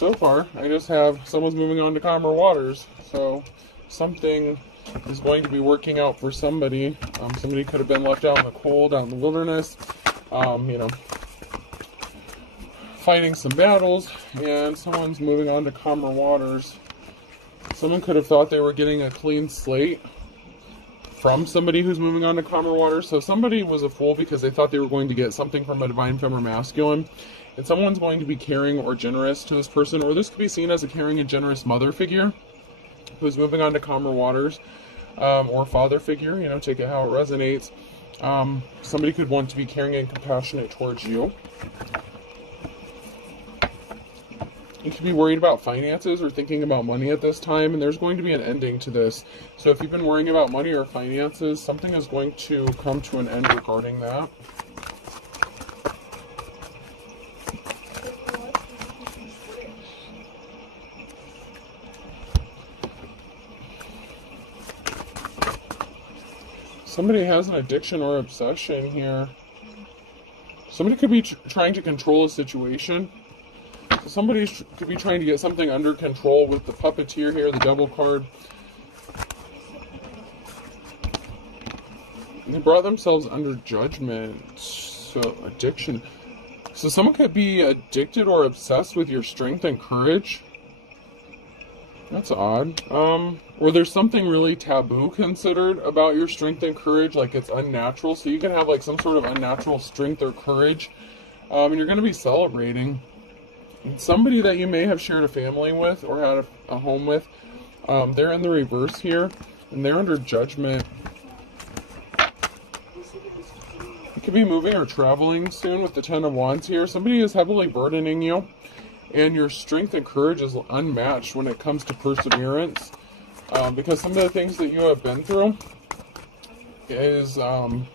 So far, I just have someone's moving on to calmer waters. So something is going to be working out for somebody. Somebody could have been left out in the cold, out in the wilderness, fighting some battles, and someone's moving on to calmer waters. Someone could have thought they were getting a clean slate from somebody who's moving on to calmer waters. So somebody was a fool because they thought they were going to get something from a divine feminine masculine. And someone's going to be caring or generous to this person, or this could be seen as a caring and generous mother figure who's moving on to calmer waters, or father figure, take it how it resonates. Somebody could want to be caring and compassionate towards you. You could be worried about finances or thinking about money at this time, and there's going to be an ending to this. So if you've been worrying about money or finances, something is going to come to an end regarding that. Somebody has an addiction or obsession here. Somebody could be trying to control a situation. So somebody could be trying to get something under control with the puppeteer here, the devil card. And they brought themselves under judgment. So addiction. So someone could be addicted or obsessed with your strength and courage. That's odd. Or there's something really taboo considered about your strength and courage, like it's unnatural. So you can have like some sort of unnatural strength or courage, and you're going to be celebrating. And somebody that you may have shared a family with or had a home with, they're in the reverse here, and they're under judgment. You could be moving or traveling soon with the Ten of Wands here. Somebody is heavily burdening you. And your strength and courage is unmatched when it comes to perseverance. Because some of the things that you have been through is... some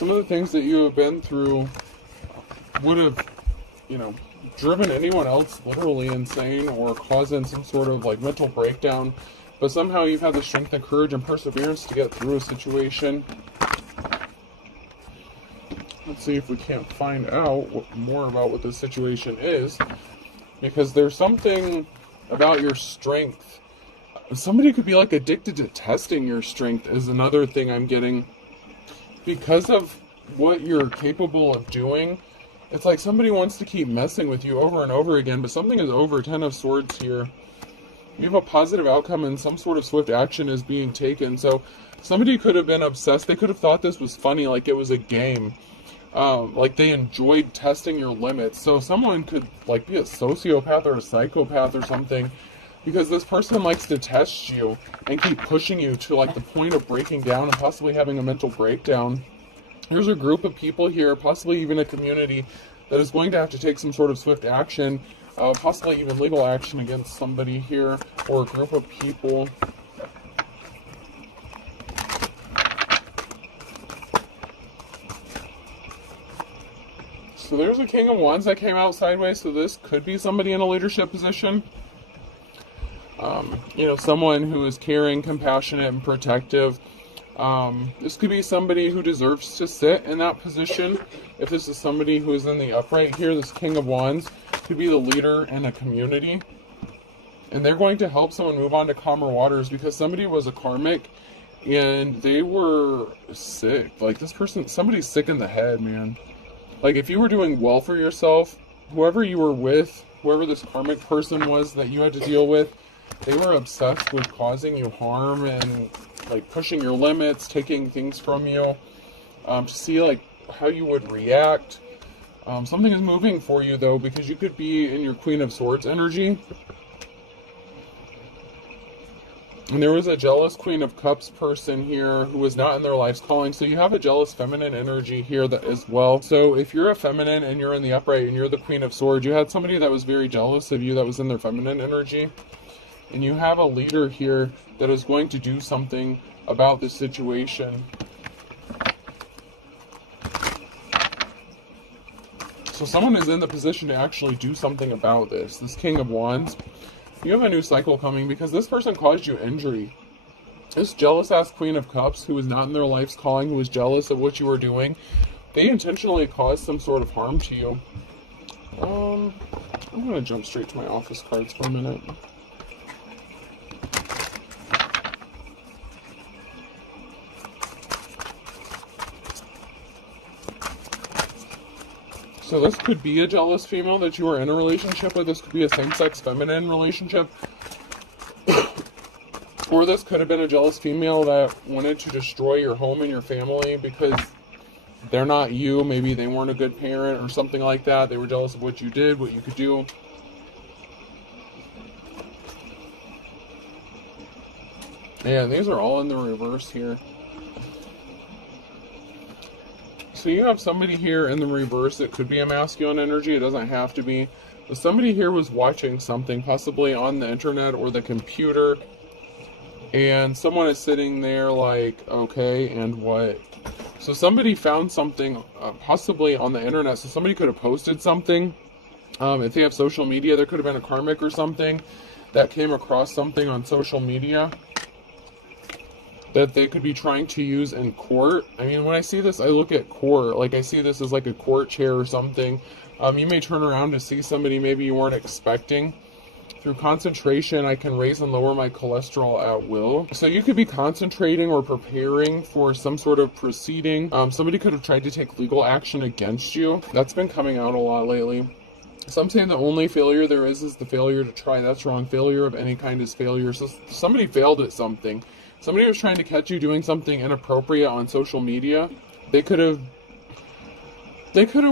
of the things that you have been through would have, driven anyone else literally insane or causing some sort of like mental breakdown. But somehow you've had the strength and courage and perseverance to get through a situation. Let's see if we can't find out more about what this situation is, because there's something about your strength. Somebody could be like addicted to testing your strength is another thing I'm getting. Because of what you're capable of doing, it's like somebody wants to keep messing with you over and over again, but something is over. Ten of Swords here. You have a positive outcome and some sort of swift action is being taken. So somebody could have been obsessed. They could have thought this was funny, like it was a game. Like they enjoyed testing your limits. So someone could like be a sociopath or a psychopath or something, because this person likes to test you and keep pushing you to like the point of breaking down and possibly having a mental breakdown. There's a group of people here, possibly even a community, that is going to have to take some sort of swift action, possibly even legal action against somebody here or a group of people. So there's a King of Wands that came out sideways, so this could be somebody in a leadership position. Someone who is caring, compassionate, and protective. This could be somebody who deserves to sit in that position. If this is somebody who is in the upright here, this King of Wands could be the leader in a community. And they're going to help someone move on to calmer waters, because somebody was a karmic and they were sick. Like this person, somebody's sick in the head, man. Like if you were doing well for yourself, whoever you were with, whoever this karmic person was that you had to deal with, they were obsessed with causing you harm and like pushing your limits, taking things from you, to see like how you would react. Something is moving for you though, because you could be in your Queen of Swords energy. And there was a jealous Queen of Cups person here who was not in their life's calling. So you have a jealous feminine energy here that as well. So if you're a feminine and you're in the upright and you're the Queen of Swords, you had somebody that was very jealous of you that was in their feminine energy. And you have a leader here that is going to do something about this situation. So someone is in the position to actually do something about this. This King of Wands. You have a new cycle coming because this person caused you injury. This jealous-ass Queen of Cups who was not in their life's calling, who was jealous of what you were doing, they intentionally caused some sort of harm to you. I'm gonna jump straight to my office cards for a minute. So this could be a jealous female that you are in a relationship with. This could be a same-sex feminine relationship. Or this could have been a jealous female that wanted to destroy your home and your family because they're not you. Maybe they weren't a good parent or something like that. They were jealous of what you did, what you could do. Yeah, these are all in the reverse here. So you have somebody here in the reverse. It could be a masculine energy. It doesn't have to be. But somebody here was watching something, possibly on the internet or the computer. And someone is sitting there like, okay, and what? So somebody found something possibly on the internet. So somebody could have posted something. If they have social media, there could have been a karmic or something that came across something on social media that they could be trying to use in court. I mean, when I see this, I look at court. Like, I see this as like a court chair or something. You may turn around to see somebody maybe you weren't expecting. Through concentration, I can raise and lower my cholesterol at will. So you could be concentrating or preparing for some sort of proceeding. Somebody could have tried to take legal action against you. That's been coming out a lot lately. So I'm saying the only failure there is the failure to try. That's wrong. Failure of any kind is failure. So somebody failed at something. Somebody was trying to catch you doing something inappropriate on social media. They could have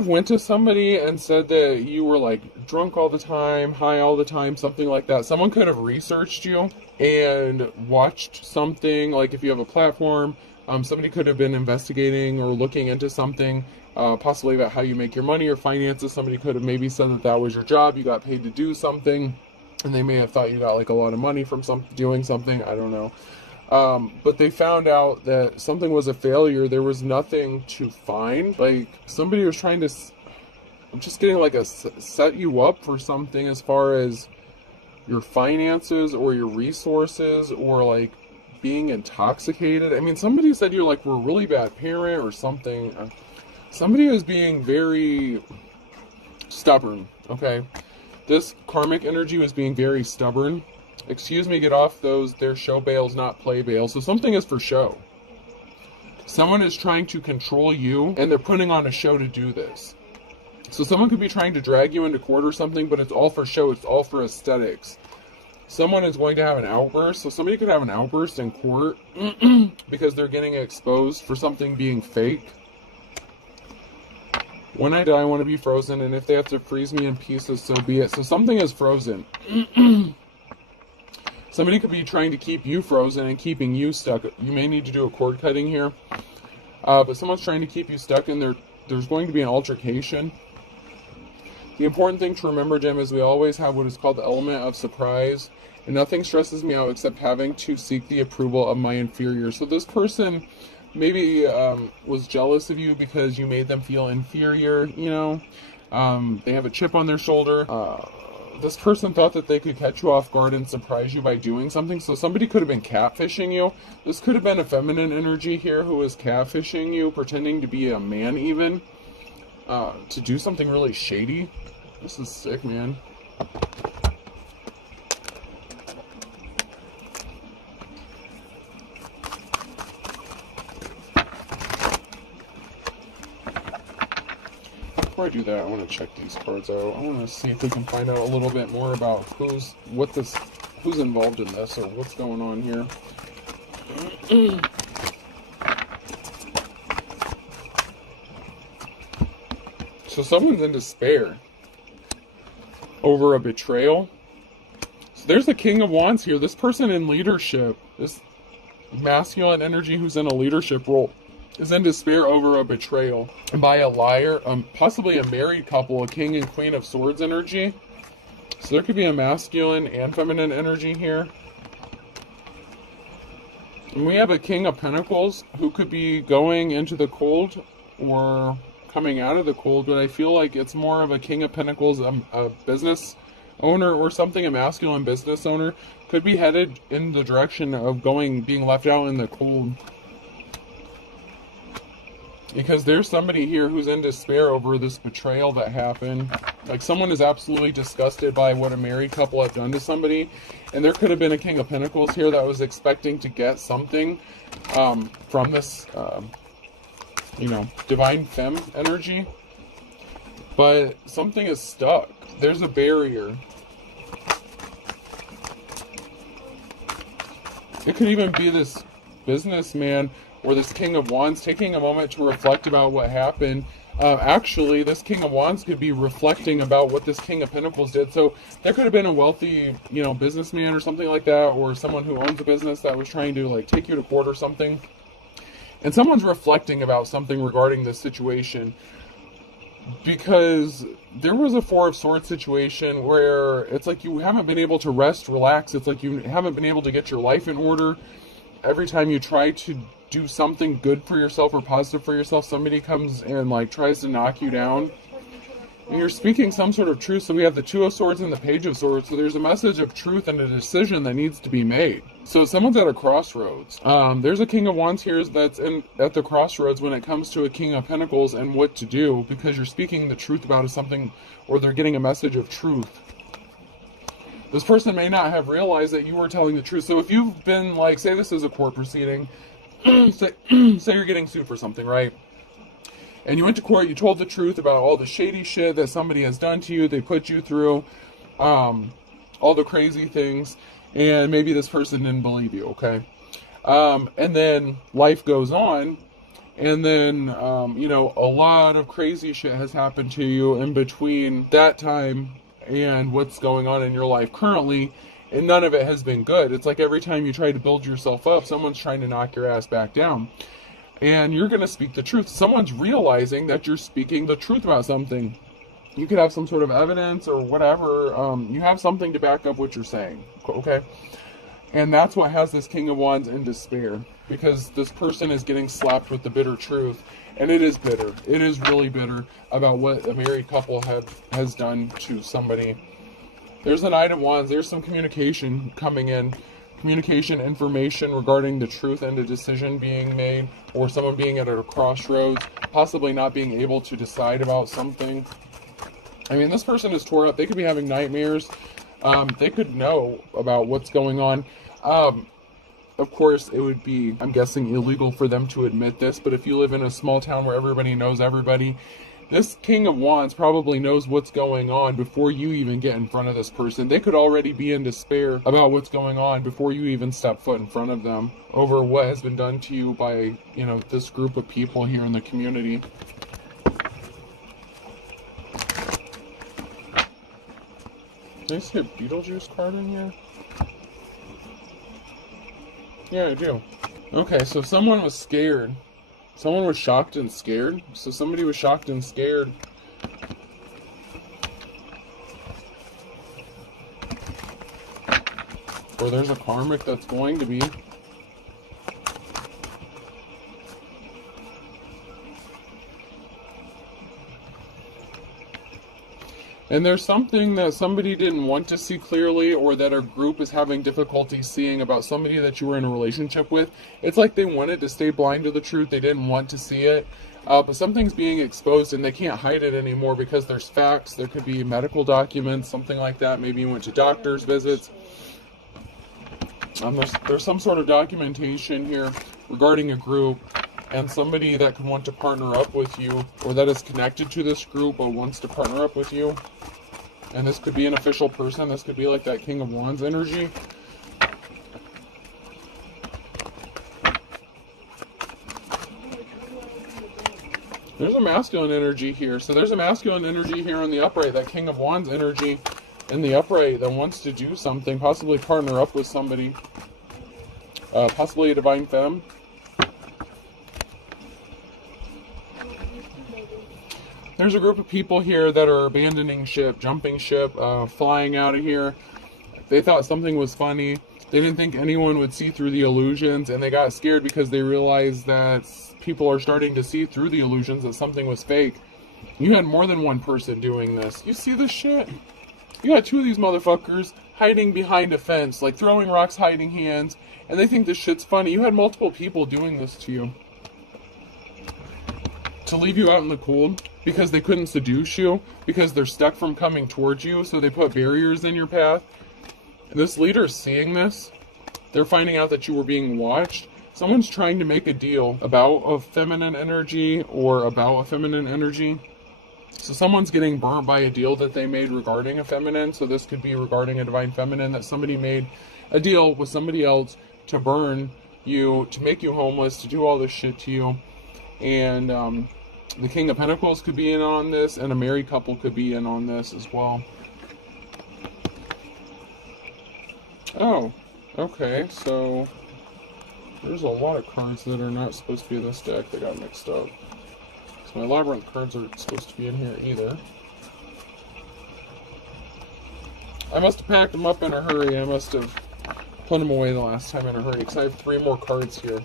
went to somebody and said that you were like drunk all the time, high all the time, something like that. Someone could have researched you and watched something. Like if you have a platform, somebody could have been investigating or looking into something, possibly about how you make your money or finances. Somebody could have maybe said that that was your job. You got paid to do something, and they may have thought you got like a lot of money from doing something. I don't know. But they found out that something was a failure. There was nothing to find. Like somebody was trying to, I'm just getting like set you up for something as far as your finances or your resources or like being intoxicated. I mean, somebody said you like were a really bad parent or something. Somebody is being very stubborn. Okay. This karmic energy was being very stubborn. Excuse me, get off those. They're show bails, not play bails. So something is for show. Someone is trying to control you, and they're putting on a show to do this. So someone could be trying to drag you into court or something, but it's all for show. It's all for aesthetics. Someone is going to have an outburst. So somebody could have an outburst in court because they're getting exposed for something being fake. When I die, I want to be frozen, and if they have to freeze me in pieces, so be it. So something is frozen. Somebody could be trying to keep you frozen and keeping you stuck. You may need to do a cord cutting here. But someone's trying to keep you stuck, and there's going to be an altercation. The important thing to remember, Jim, is we always have what is called the element of surprise. And nothing stresses me out except having to seek the approval of my inferior. So this person maybe was jealous of you because you made them feel inferior, you know. They have a chip on their shoulder. This person thought that they could catch you off guard and surprise you by doing something. So somebody could have been catfishing you. This could have been a feminine energy here who was catfishing you, pretending to be a man even, to do something really shady. This is sick, man. Before I do that, I want to check these cards out. I want to see if we can find out a little bit more about who's involved in this or what's going on here. So someone's in despair over a betrayal. So there's the King of Wands here. This person in leadership, this masculine energy who's in a leadership role, is in despair over a betrayal by a liar, possibly a married couple, a King and Queen of Swords energy. So there could be a masculine and feminine energy here. And we have a King of Pentacles who could be going into the cold or coming out of the cold, but I feel like it's more of a King of Pentacles, a business owner or something, a masculine business owner, could be headed in the direction of being left out in the cold. Because there's somebody here who's in despair over this betrayal that happened. Like, someone is absolutely disgusted by what a married couple have done to somebody. And there could have been a King of Pentacles here that was expecting to get something from this, divine femme energy. But something is stuck. There's a barrier. It could even be this businessman or this King of Wands taking a moment to reflect about what happened. Actually, this King of Wands could be reflecting about what this King of Pentacles did. So there could have been a wealthy, businessman or something like that, or someone who owns a business that was trying to like take you to court or something. And someone's reflecting about something regarding this situation. Because there was a Four of Swords situation where it's like you haven't been able to rest, relax. It's like you haven't been able to get your life in order. Every time you try to do something good for yourself or positive for yourself, somebody comes and like tries to knock you down. And you're speaking some sort of truth. So we have the Two of Swords and the Page of Swords. So there's a message of truth and a decision that needs to be made. So someone's at a crossroads. There's a King of Wands here that's at the crossroads when it comes to a King of Pentacles and what to do, because you're speaking the truth about something, or they're getting a message of truth. This person may not have realized that you were telling the truth. So if you've been like, say this is a court proceeding, say you're getting sued for something, right? And you went to court, you told the truth about all the shady shit that somebody has done to you, they put you through, all the crazy things, and maybe this person didn't believe you, okay? And then life goes on, and then, a lot of crazy shit has happened to you in between that time and what's going on in your life currently, and none of it has been good. It's like every time you try to build yourself up, someone's trying to knock your ass back down. And you're going to speak the truth. Someone's realizing that you're speaking the truth about something. You could have some sort of evidence or whatever. You have something to back up what you're saying. Okay? And that's what has this King of Wands in despair. Because this person is getting slapped with the bitter truth. And it is bitter. It is really bitter about what a married couple has done to somebody. There's a Knight of Wands. There's some communication coming in. Communication, information regarding the truth and a decision being made, or someone being at a crossroads, possibly not being able to decide about something. I mean, this person is tore up. They could be having nightmares. They could know about what's going on. Of course, it would be, I'm guessing, illegal for them to admit this, but if you live in a small town where everybody knows everybody, this King of Wands probably knows what's going on before you even get in front of this person. They could already be in despair about what's going on before you even step foot in front of them over what has been done to you by, this group of people here in the community. Did I see a Beetlejuice card in here? Yeah, I do. Okay, so someone was scared. Someone was shocked and scared. So somebody was shocked and scared. Or there's a karmic that's going to be. And there's something that somebody didn't want to see clearly, or that a group is having difficulty seeing about somebody that you were in a relationship with. It's like they wanted to stay blind to the truth. They didn't want to see it. But something's being exposed and they can't hide it anymore because there's facts. There could be medical documents, something like that. Maybe you went to doctor's visits. There's some sort of documentation here regarding a group and somebody that could want to partner up with you, or that is connected to this group but wants to partner up with you. And this could be an official person. This could be like that King of Wands energy. There's a masculine energy here. So there's a masculine energy here in the upright, that King of Wands energy in the upright that wants to do something, possibly partner up with somebody, possibly a divine femme. There's a group of people here that are abandoning ship, jumping ship, flying out of here. They thought something was funny. They didn't think anyone would see through the illusions, and they got scared because they realized that people are starting to see through the illusions, that something was fake. You had more than one person doing this. You see this shit? You had two of these motherfuckers hiding behind a fence, like throwing rocks, hiding hands, and they think this shit's funny. You had multiple people doing this to you. to leave you out in the cold because they couldn't seduce you, because they're stuck from coming towards you, so they put barriers in your path. And this leader is seeing this. They're finding out that you were being watched. Someone's trying to make a deal about a feminine energy or about a feminine energy. So someone's getting burnt by a deal that they made regarding a feminine. So this could be regarding a divine feminine, that somebody made a deal with somebody else to burn you, to make you homeless, to do all this shit to you. And the King of Pentacles could be in on this, and a married couple could be in on this as well. Oh, okay, so there's a lot of cards that are not supposed to be in this deck that got mixed up. So my labyrinth cards aren't supposed to be in here either. I must have packed them up in a hurry. I must have put them away the last time in a hurry, because I have 3 more cards here.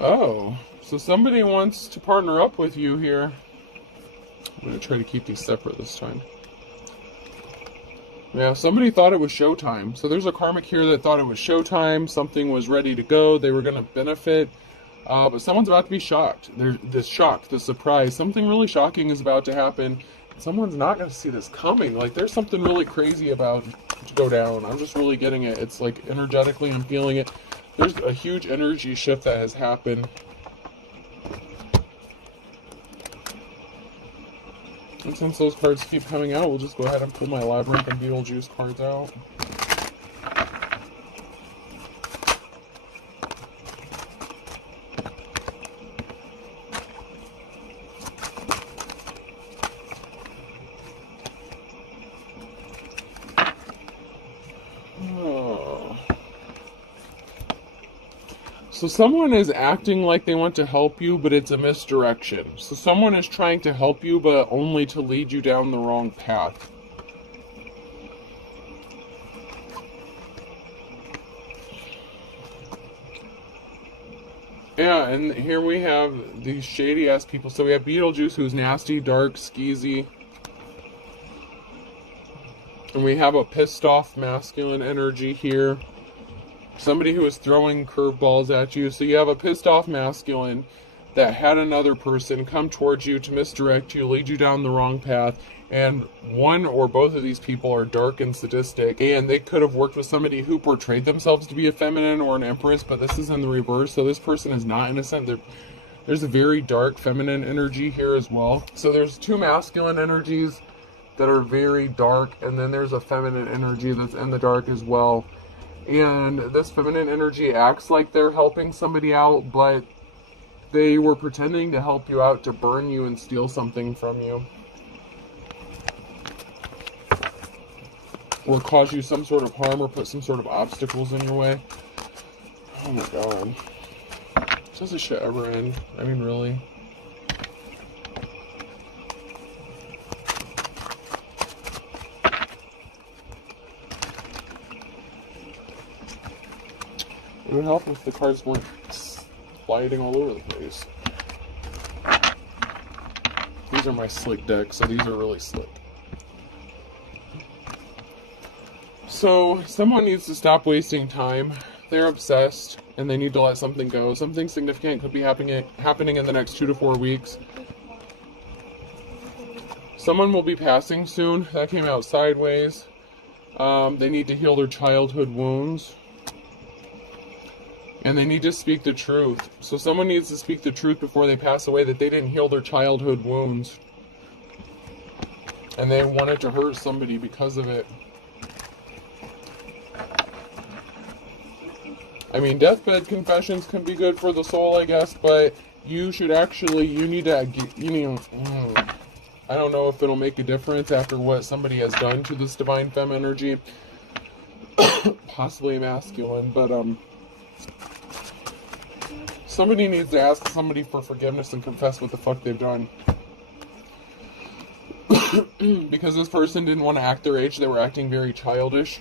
Oh, so somebody wants to partner up with you here. I'm going to try to keep these separate this time. Yeah, somebody thought it was showtime. So there's a karmic here that thought it was showtime. Something was ready to go. They were going to benefit. But someone's about to be shocked. There's this shock, this surprise. Something really shocking is about to happen. Someone's not going to see this coming. Like, there's something really crazy about to go down. I'm just really getting it. It's like energetically, I'm feeling it. There's a huge energy shift that has happened. And since those cards keep coming out, we'll just go ahead and pull my Labyrinth and Beetlejuice cards out. So someone is acting like they want to help you, but it's a misdirection. So someone is trying to help you, but only to lead you down the wrong path. Yeah, and here we have these shady-ass people. So we have Beetlejuice, who's nasty, dark, skeezy. And we have a pissed-off masculine energy here. Somebody who is throwing curveballs at you. So you have a pissed off masculine that had another person come towards you to misdirect you, lead you down the wrong path. And one or both of these people are dark and sadistic. And they could have worked with somebody who portrayed themselves to be a feminine or an empress, but this is in the reverse. So this person is not innocent. There's a very dark feminine energy here as well. So there's 2 masculine energies that are very dark, and then there's a feminine energy that's in the dark as well. And this feminine energy acts like they're helping somebody out, but they were pretending to help you out to burn you and steal something from you. Or cause you some sort of harm or put some sort of obstacles in your way. Oh my god. Does this shit ever end? I mean, really? It would help if the cards weren't sliding all over the place. These are my slick decks, so these are really slick. So, someone needs to stop wasting time. They're obsessed, and they need to let something go. Something significant could be happening in the next 2 to 4 weeks. Someone will be passing soon. That came out sideways. They need to heal their childhood wounds. And they need to speak the truth. So someone needs to speak the truth before they pass away, that they didn't heal their childhood wounds. And they wanted to hurt somebody because of it. I mean, deathbed confessions can be good for the soul, I guess, but you should actually, you need to, I don't know if it'll make a difference after what somebody has done to this divine femme energy. Possibly masculine, but, somebody needs to ask somebody for forgiveness and confess what the fuck they've done. Because this person didn't want to act their age, they were acting very childish.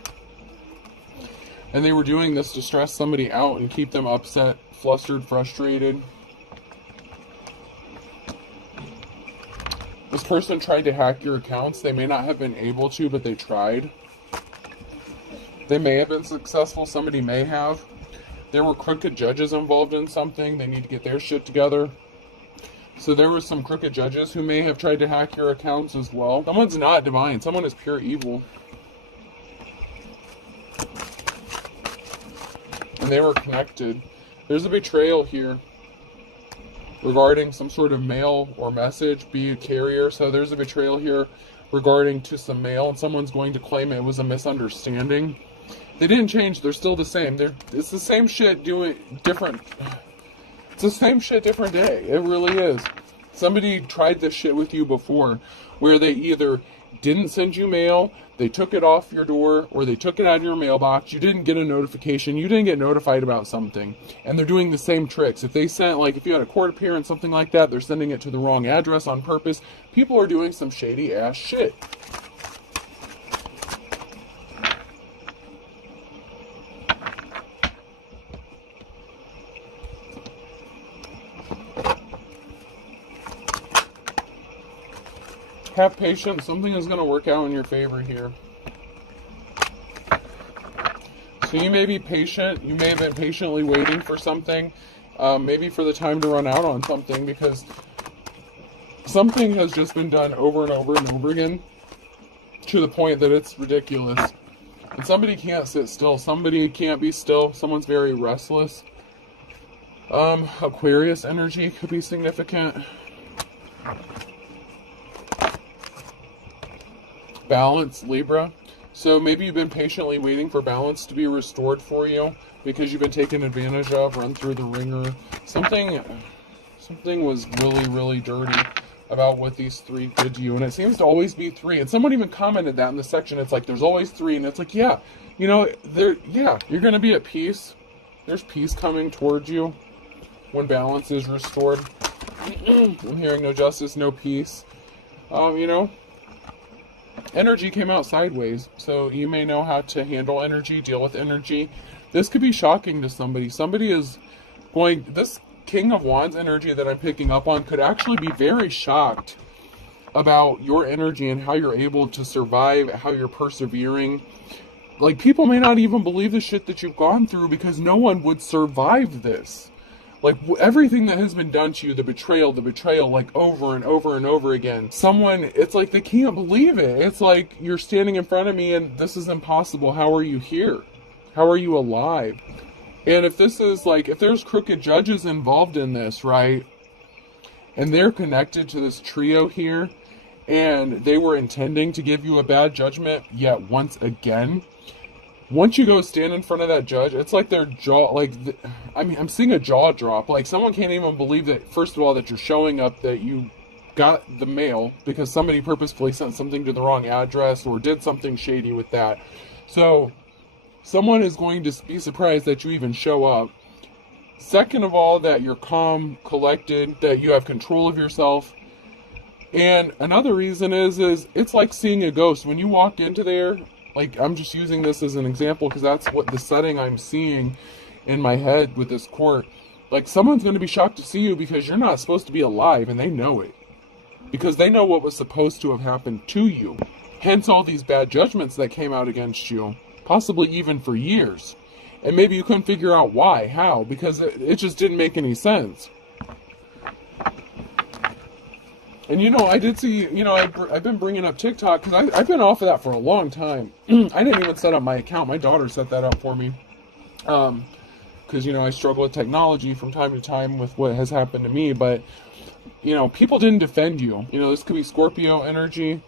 And they were doing this to stress somebody out and keep them upset, flustered, frustrated. This person tried to hack your accounts. They may not have been able to, but they tried. They may have been successful, somebody may have. There were crooked judges involved in something. They need to get their shit together. So there were some crooked judges who may have tried to hack your accounts as well. Someone's not divine. Someone is pure evil. And they were connected. There's a betrayal here regarding some sort of mail or message, be a carrier. So there's a betrayal here regarding to some mail, and someone's going to claim it was a misunderstanding. They didn't change. They're still the same. It's the same shit doing different. It's the same shit, different day. It really is. Somebody tried this shit with you before, where they either didn't send you mail, they took it off your door, or they took it out of your mailbox. You didn't get a notification. You didn't get notified about something. And they're doing the same tricks. If they sent, like, if you had a court appearance, something like that, they're sending it to the wrong address on purpose. People are doing some shady ass shit. Have patience. Something is going to work out in your favor here. So you may be patient. You may have been patiently waiting for something. Maybe for the time to run out on something, because something has just been done over and over and over again to the point that it's ridiculous. And somebody can't sit still. Somebody can't be still. Someone's very restless. Aquarius energy could be significant. Balance, Libra. So maybe you've been patiently waiting for balance to be restored for you because you've been taken advantage of, run through the ringer. Something was really, really dirty about what these three did to you. And it seems to always be three. And someone even commented that in the section. It's like, there's always three. And it's like, yeah, you know, you're going to be at peace. There's peace coming towards you when balance is restored. I'm hearing no justice, no peace. You know, energy came out sideways, so you may know how to handle energy, deal with energy. This could be shocking to somebody. Somebody is going, this King of Wands energy that I'm picking up on could actually be very shocked about your energy and how you're able to survive, how you're persevering. Like, people may not even believe the shit that you've gone through because no one would survive this. Like, everything that has been done to you, the betrayal, like, over and over and over again. Someone, it's like they can't believe it. It's like, you're standing in front of me and this is impossible. How are you here? How are you alive? And if this is like, if there's crooked judges involved in this, right? And they're connected to this trio here, and they were intending to give you a bad judgment yet once again. Once you go stand in front of that judge, it's like their jaw, like, I'm seeing a jaw drop. Like, someone can't even believe that, first of all, that you're showing up, that you got the mail because somebody purposefully sent something to the wrong address or did something shady with that. So, someone is going to be surprised that you even show up. Second of all, that you're calm, collected, that you have control of yourself. And another reason is it's like seeing a ghost. When you walk into there, like, I'm just using this as an example because that's what the setting I'm seeing in my head with this court. Like, someone's going to be shocked to see you because you're not supposed to be alive, and they know it. Because they know what was supposed to have happened to you. Hence all these bad judgments that came out against you, possibly even for years. And maybe you couldn't figure out why, how, because it just didn't make any sense. And, you know, I did see, you know, I've been bringing up TikTok because I've been off of that for a long time. I didn't even set up my account. My daughter set that up for me. Because, you know, I struggle with technology from time to time with what has happened to me. But, you know, people didn't defend you. You know, this could be Scorpio energy.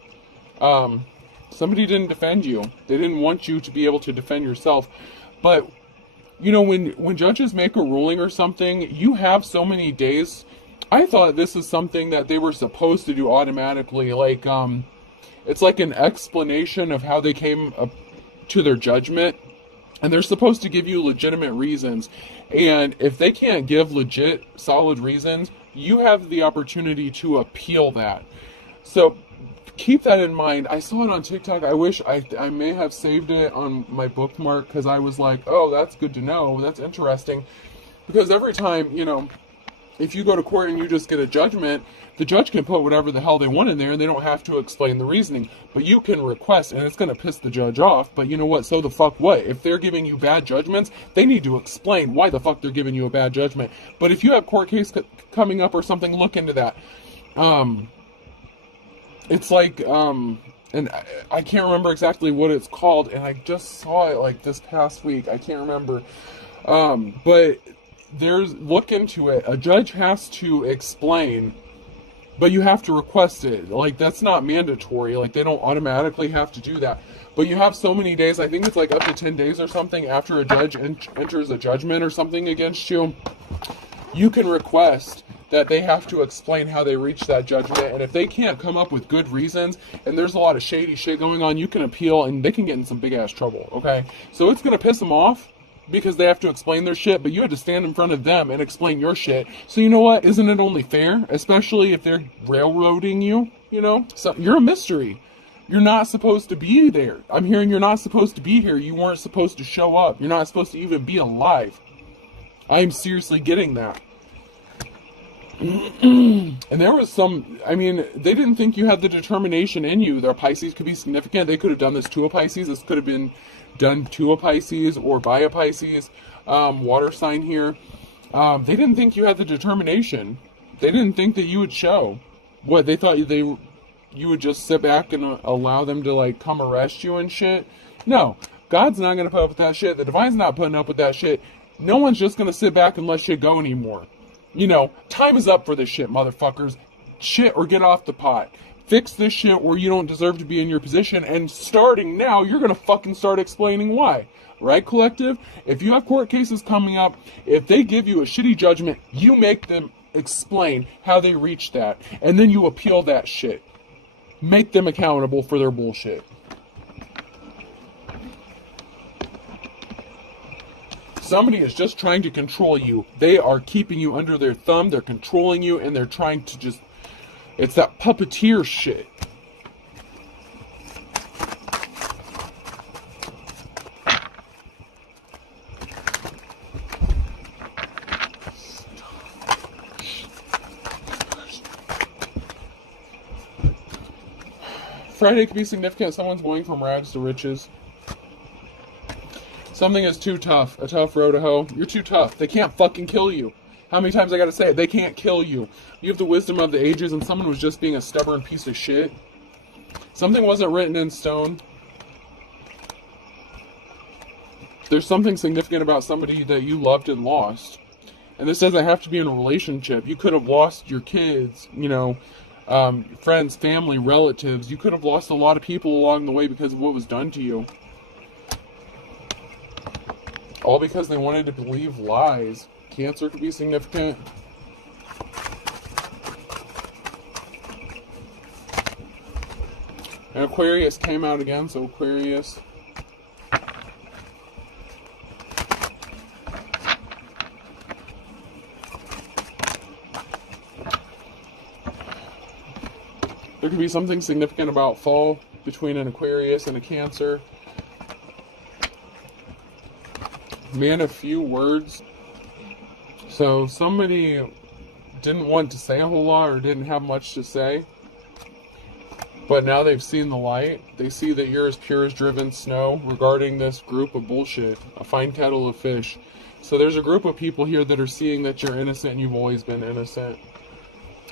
Somebody didn't defend you. They didn't want you to be able to defend yourself. But, you know, when judges make a ruling or something, you have so many days. I thought this is something that they were supposed to do automatically. Like, it's like an explanation of how they came up to their judgment. And they're supposed to give you legitimate reasons. And if they can't give legit, solid reasons, you have the opportunity to appeal that. So keep that in mind. I saw it on TikTok. I wish I may have saved it on my bookmark because I was like, oh, that's good to know. That's interesting. Because every time, you know, if you go to court and you just get a judgment, the judge can put whatever the hell they want in there and they don't have to explain the reasoning. But you can request, and it's going to piss the judge off, but you know what? So the fuck what? If they're giving you bad judgments, they need to explain why the fuck they're giving you a bad judgment. But if you have court case coming up or something, look into that. It's like, and I can't remember exactly what it's called, and I just saw it like this past week. I can't remember. But look into it. A judge has to explain, but you have to request it. Like, that's not mandatory. Like, they don't automatically have to do that. But you have so many days, I think it's like up to 10 days or something, after a judge enters a judgment or something against you, you can request that they have to explain how they reached that judgment. And if they can't come up with good reasons, and there's a lot of shady shit going on, you can appeal, and they can get in some big ass trouble, okay? So it's going to piss them off, because they have to explain their shit, but you had to stand in front of them and explain your shit. So you know what? Isn't it only fair? Especially if they're railroading you, you know? So you're a mystery. You're not supposed to be there. I'm hearing you're not supposed to be here. You weren't supposed to show up. You're not supposed to even be alive. I'm seriously getting that. And there was some, I mean, they didn't think you had the determination in you. Their Pisces could be significant. They could have done this to a Pisces. This could have been done to a Pisces or by a Pisces, water sign here. They didn't think you had the determination. They didn't think that you would show. What, they thought you would just sit back and allow them to, like, come arrest you and shit? No. God's not going to put up with that shit. The Divine's not putting up with that shit. No one's just going to sit back and let shit go anymore. You know, time is up for this shit, motherfuckers. Shit or get off the pot. Fix this shit where you don't deserve to be in your position, and starting now, you're gonna fucking start explaining why. Right, collective? If you have court cases coming up, if they give you a shitty judgment, you make them explain how they reached that, and then you appeal that shit. Make them accountable for their bullshit. Somebody is just trying to control you. They are keeping you under their thumb, they're controlling you, and they're trying to just... It's that puppeteer shit. Friday could be significant. Someone's going from rags to riches. Something is too tough. A tough road to hoe. You're too tough. They can't fucking kill you. How many times I gotta say it? They can't kill you. You have the wisdom of the ages, and someone was just being a stubborn piece of shit. Something wasn't written in stone. There's something significant about somebody that you loved and lost. And this doesn't have to be in a relationship. You could have lost your kids, you know, friends, family, relatives. You could have lost a lot of people along the way because of what was done to you. All because they wanted to believe lies. Cancer could be significant. And Aquarius came out again, so Aquarius. There could be something significant about fall between an Aquarius and a Cancer. Man of few words. So somebody didn't want to say a whole lot or didn't have much to say. But now they've seen the light. They see that you're as pure as driven snow regarding this group of bullshit. A fine kettle of fish. So there's a group of people here that are seeing that you're innocent and you've always been innocent.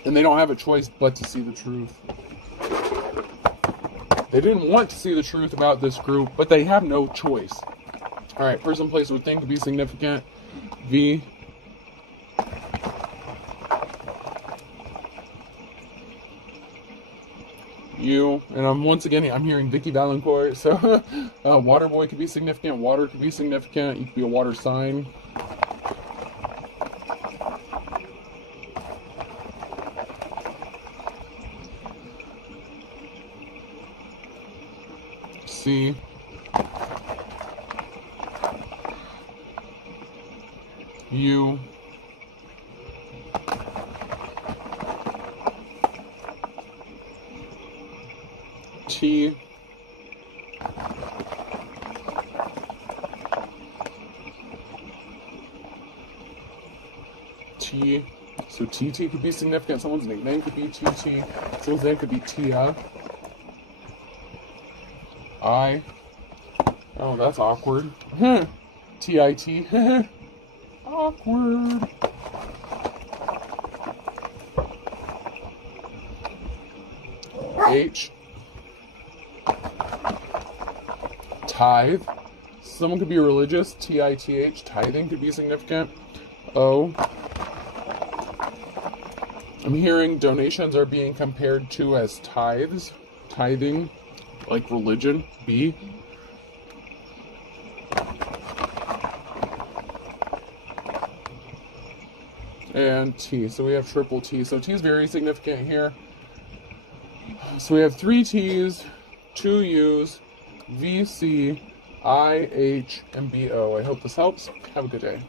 And they don't have a choice but to see the truth. They didn't want to see the truth about this group, but they have no choice. Alright, person, place, would think to be significant. V. You. And once again, I'm hearing Vicky Valancourt. So, water boy could be significant. Water could be significant. You could be a water sign. C. U. T. T. So TT could be significant. Someone's nickname could be TT. Someone's name could be Tia. I. Oh, that's awkward. TIT. Awkward. H. Tithe. Someone could be religious. TITH. Tithing could be significant. O. I'm hearing donations are being compared to as tithes. Tithing, like religion. B. And T. So we have triple T. So T is very significant here. So we have 3 T's, 2 U's, V, C, I, H, and B, O. I hope this helps. Have a good day.